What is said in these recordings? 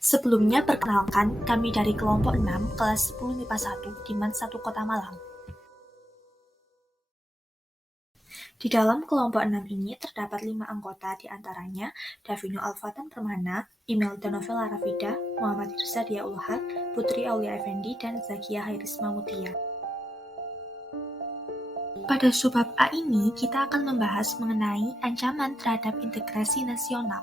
Sebelumnya perkenalkan, kami dari kelompok 6, kelas 10 MIPA 1, di MAN 1 Kota Malang. Di dalam kelompok 6 ini terdapat 5 anggota, di antaranya Davino Alfatan Permana, Imelda Novela Rafida, Muhammad Irsa Dia Ulhak, Putri Aulia Effendi, dan Zakia Hairisma Mutia. Pada subbab A ini, kita akan membahas mengenai ancaman terhadap integrasi nasional.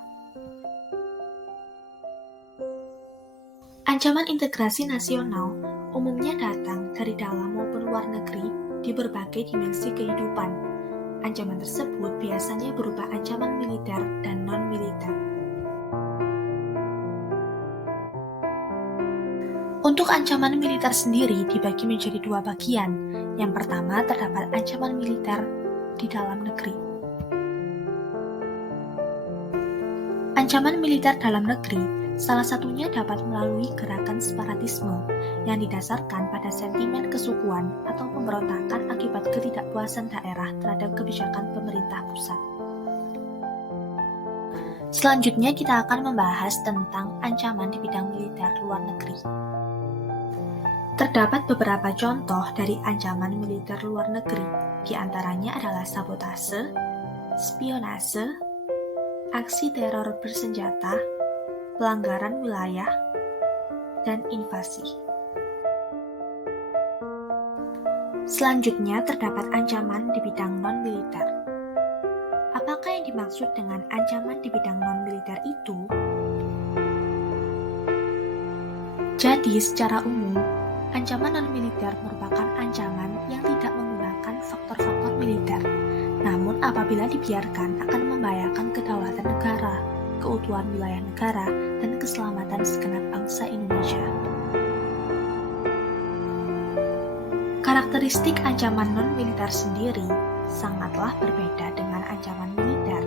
Ancaman integrasi nasional umumnya datang dari dalam maupun luar negeri di berbagai dimensi kehidupan. Ancaman tersebut biasanya berupa ancaman militer dan non-militer. Untuk ancaman militer sendiri dibagi menjadi dua bagian. Yang pertama terdapat ancaman militer di dalam negeri. Ancaman militer dalam negeri salah satunya dapat melalui gerakan separatisme yang didasarkan pada sentimen kesukuan atau pemberontakan akibat ketidakpuasan daerah terhadap kebijakan pemerintah pusat. Selanjutnya kita akan membahas tentang ancaman di bidang militer luar negeri. Terdapat beberapa contoh dari ancaman militer luar negeri, di antaranya adalah sabotase, spionase, aksi teror bersenjata, pelanggaran wilayah, dan invasi. Selanjutnya terdapat ancaman di bidang non-militer. Apakah yang dimaksud dengan ancaman di bidang non-militer itu? Jadi, secara umum, ancaman non-militer merupakan ancaman yang tidak menggunakan faktor-faktor militer, namun apabila dibiarkan akan membahayakan kedaulatan negara, keutuhan wilayah negara, dan keselamatan segenap bangsa Indonesia. Karakteristik ancaman non-militer sendiri sangatlah berbeda dengan ancaman militer.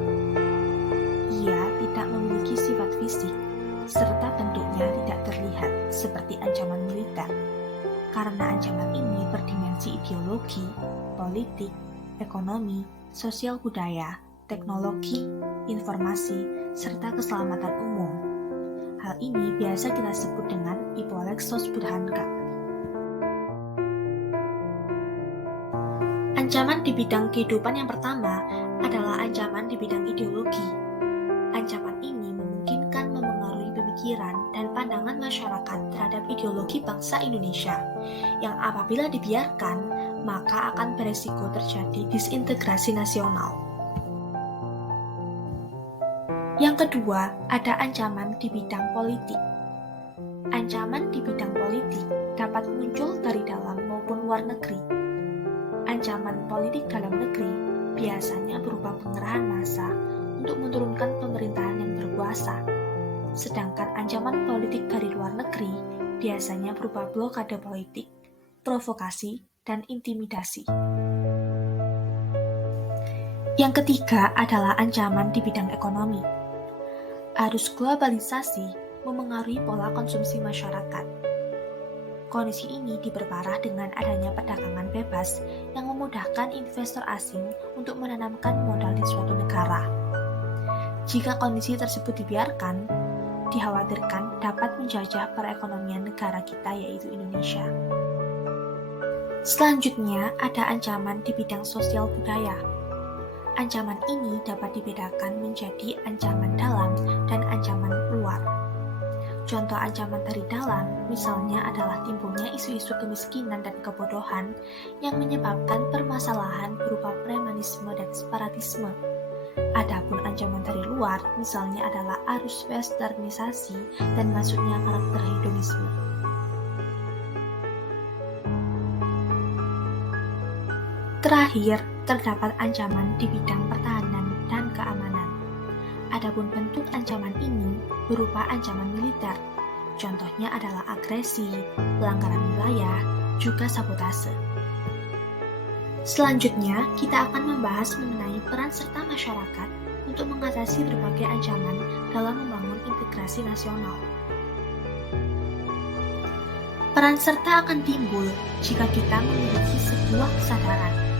Ia tidak memiliki sifat fisik, serta bentuknya tidak terlihat seperti ancaman militer, karena ancaman ini berdimensi ideologi, politik, ekonomi, sosial budaya, teknologi, informasi, serta keselamatan umum. Hal ini biasa kita sebut dengan Ipolexos Budhanka. Ancaman di bidang kehidupan yang pertama adalah ancaman di bidang ideologi. Ancaman ini memungkinkan memengaruhi pemikiran dan pandangan masyarakat terhadap ideologi bangsa Indonesia, yang apabila dibiarkan, maka akan beresiko terjadi disintegrasi nasional. Yang kedua, ada ancaman di bidang politik. Ancaman di bidang politik dapat muncul dari dalam maupun luar negeri. Ancaman politik dalam negeri biasanya berupa pengerahan massa untuk menurunkan pemerintahan yang berkuasa. Sedangkan ancaman politik dari luar negeri biasanya berupa blokade politik, provokasi, dan intimidasi. Yang ketiga adalah ancaman di bidang ekonomi. Arus globalisasi memengaruhi pola konsumsi masyarakat. Kondisi ini diperparah dengan adanya perdagangan bebas yang memudahkan investor asing untuk menanamkan modal di suatu negara. Jika kondisi tersebut dibiarkan, dikhawatirkan dapat menjajah perekonomian negara kita, yaitu Indonesia. Selanjutnya, ada ancaman di bidang sosial budaya. Ancaman ini dapat dibedakan menjadi ancaman dalam dan ancaman luar. Contoh ancaman dari dalam misalnya adalah timbulnya isu-isu kemiskinan dan kebodohan yang menyebabkan permasalahan berupa premanisme dan separatisme. Adapun ancaman dari luar misalnya adalah arus westernisasi dan masuknya karakter hedonisme. Terakhir, terdapat ancaman di bidang pertahanan dan keamanan. Adapun bentuk ancaman ini berupa ancaman militer. Contohnya adalah agresi, pelanggaran wilayah, juga sabotase. Selanjutnya, kita akan membahas mengenai peran serta masyarakat untuk mengatasi berbagai ancaman dalam membangun integrasi nasional. Peran serta akan timbul jika kita memiliki sebuah kesadaran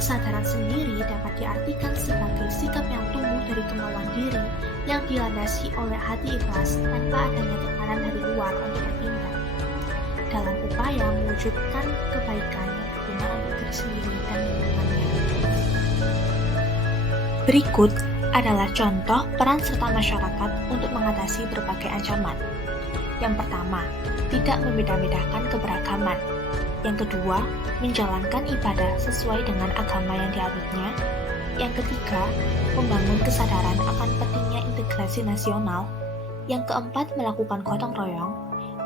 Kesadaran sendiri dapat diartikan sebagai sikap yang tumbuh dari kemauan diri yang dilandasi oleh hati ikhlas tanpa adanya tekanan dari luar untuk bertindak, dalam upaya mewujudkan kebaikan yang berguna untuk diri sendiri dan lingkungannya. Berikut adalah contoh peran serta masyarakat untuk mengatasi berbagai ancaman. Yang pertama, tidak membeda-bedakan keberagaman. Yang kedua, menjalankan ibadah sesuai dengan agama yang dianutnya. Yang ketiga, membangun kesadaran akan pentingnya integrasi nasional. Yang keempat, melakukan gotong royong.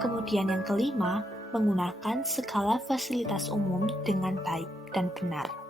Kemudian yang kelima, menggunakan segala fasilitas umum dengan baik dan benar.